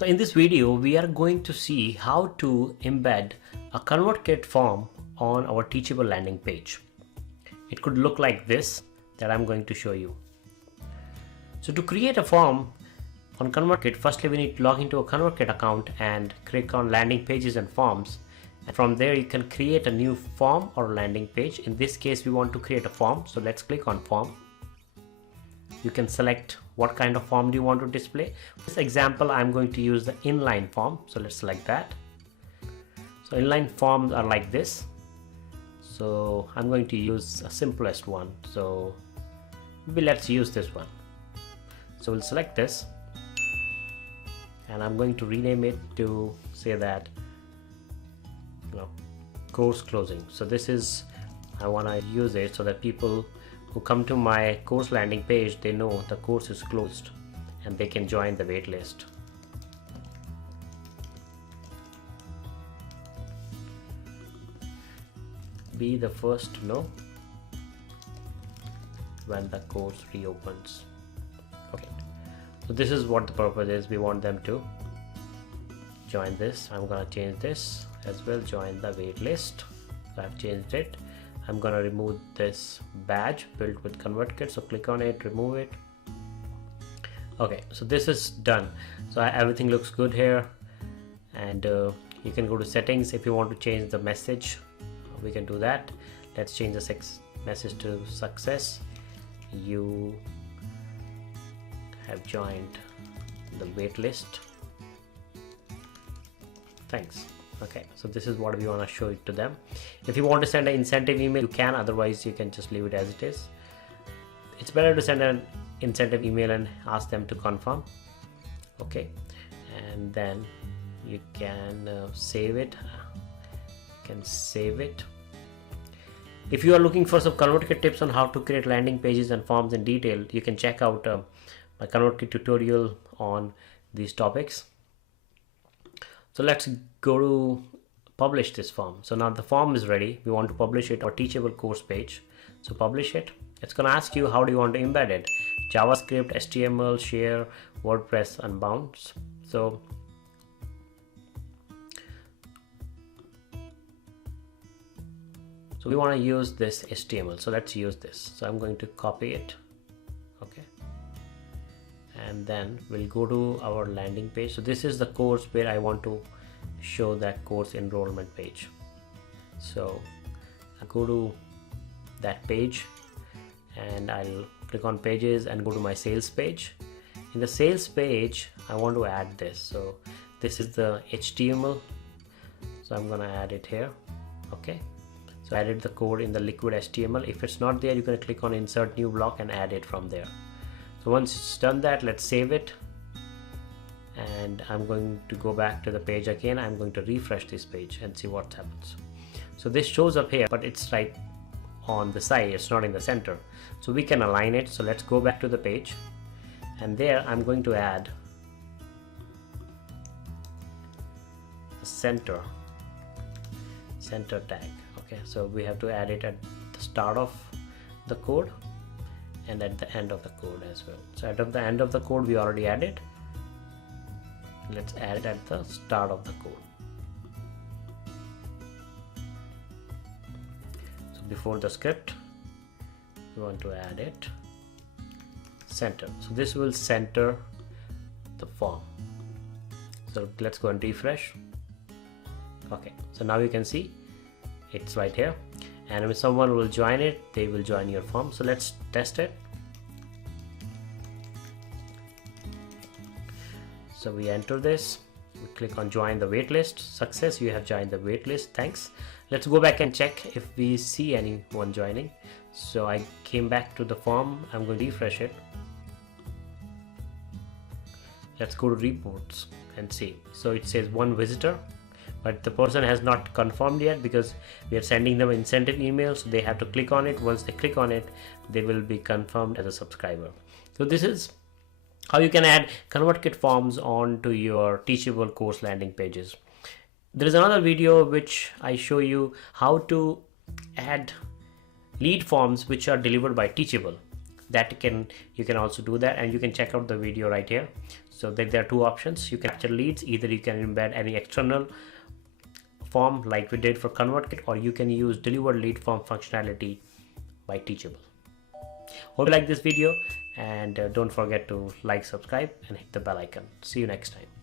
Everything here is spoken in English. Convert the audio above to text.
So in this video, we are going to see how to embed a ConvertKit form on our Teachable landing page. It could look like this that I'm going to show you. So to create a form on ConvertKit, firstly we need to log into a ConvertKit account and click on landing pages and forms. And from there you can create a new form or landing page. In this case we want to create a form, so let's click on form. You can select what kind of form do you want to display. For this example, I'm going to use the inline form, so let's select that. So inline forms are like this, so I'm going to use a simplest one, so maybe let's use this one. So we'll select this and I'm going to rename it to say that course closing. So this is, I want to use it so that people who come to my course landing page, they know the course is closed and they can join the wait list. Be the first to know when the course reopens. Okay, so this is what the purpose is. We want them to join this. I'm gonna change this as well, join the wait list. So I've changed it. I'm gonna remove this badge built with ConvertKit, so click on it, remove it. Okay, so this is done. So everything looks good here, and you can go to settings if you want to change the message. We can do that. Let's change the message to success. You have joined the wait list. Thanks. Okay, so this is what we want to show it to them. If you want to send an incentive email, you can, otherwise you can just leave it as it is. It's better to send an incentive email and ask them to confirm. Okay, and then you can save it. You can save it. If you are looking for some ConvertKit tips on how to create landing pages and forms in detail, you can check out my ConvertKit tutorial on these topics. So let's go to publish this form. So now the form is ready. We want to publish it on our Teachable course page. So publish it. It's going to ask you how do you want to embed it. JavaScript, HTML, share, WordPress, Unbound. So we want to use this HTML. So let's use this. So I'm going to copy it. Okay. And then we'll go to our landing page. So this is the course where I want to show that course enrollment page. So I'll go to that page and I'll click on pages and go to my sales page. In the sales page, I want to add this. So this is the HTML. So I'm going to add it here. Okay. So I added the code in the liquid HTML. If it's not there, you can click on insert new block and add it from there. So once it's done that, let's save it, and I'm going to go back to the page again. I'm going to refresh this page and see what happens. So this shows up here, but it's right on the side, it's not in the center, so we can align it. So let's go back to the page, and there I'm going to add the center tag. Okay, so we have to add it at the start of the code and at the end of the code as well. So at the end of the code we already added. Let's add it at the start of the code. So before the script, we want to add it center. So this will center the form. So let's go and refresh. Okay, so now you can see it's right here. And if someone will join it, they will join your form. So let's test it. So we enter this, we click on join the waitlist. Success, you have joined the waitlist. Thanks. Let's go back and check if we see anyone joining. So I came back to the form. I'm going to refresh it. Let's go to reports and see. So it says one visitor, but the person has not confirmed yet because we are sending them incentive email, so they have to click on it. Once they click on it, they will be confirmed as a subscriber. So this is how you can add ConvertKit forms onto your Teachable course landing pages. There is another video which I show you how to add lead forms which are delivered by Teachable. you can also do that, and you can check out the video right here. So there are two options. You can capture leads. Either you can embed any external form like we did for ConvertKit, or you can use deliver lead form functionality by Teachable. Hope you like this video, and don't forget to like, subscribe, and hit the bell icon. See you next time.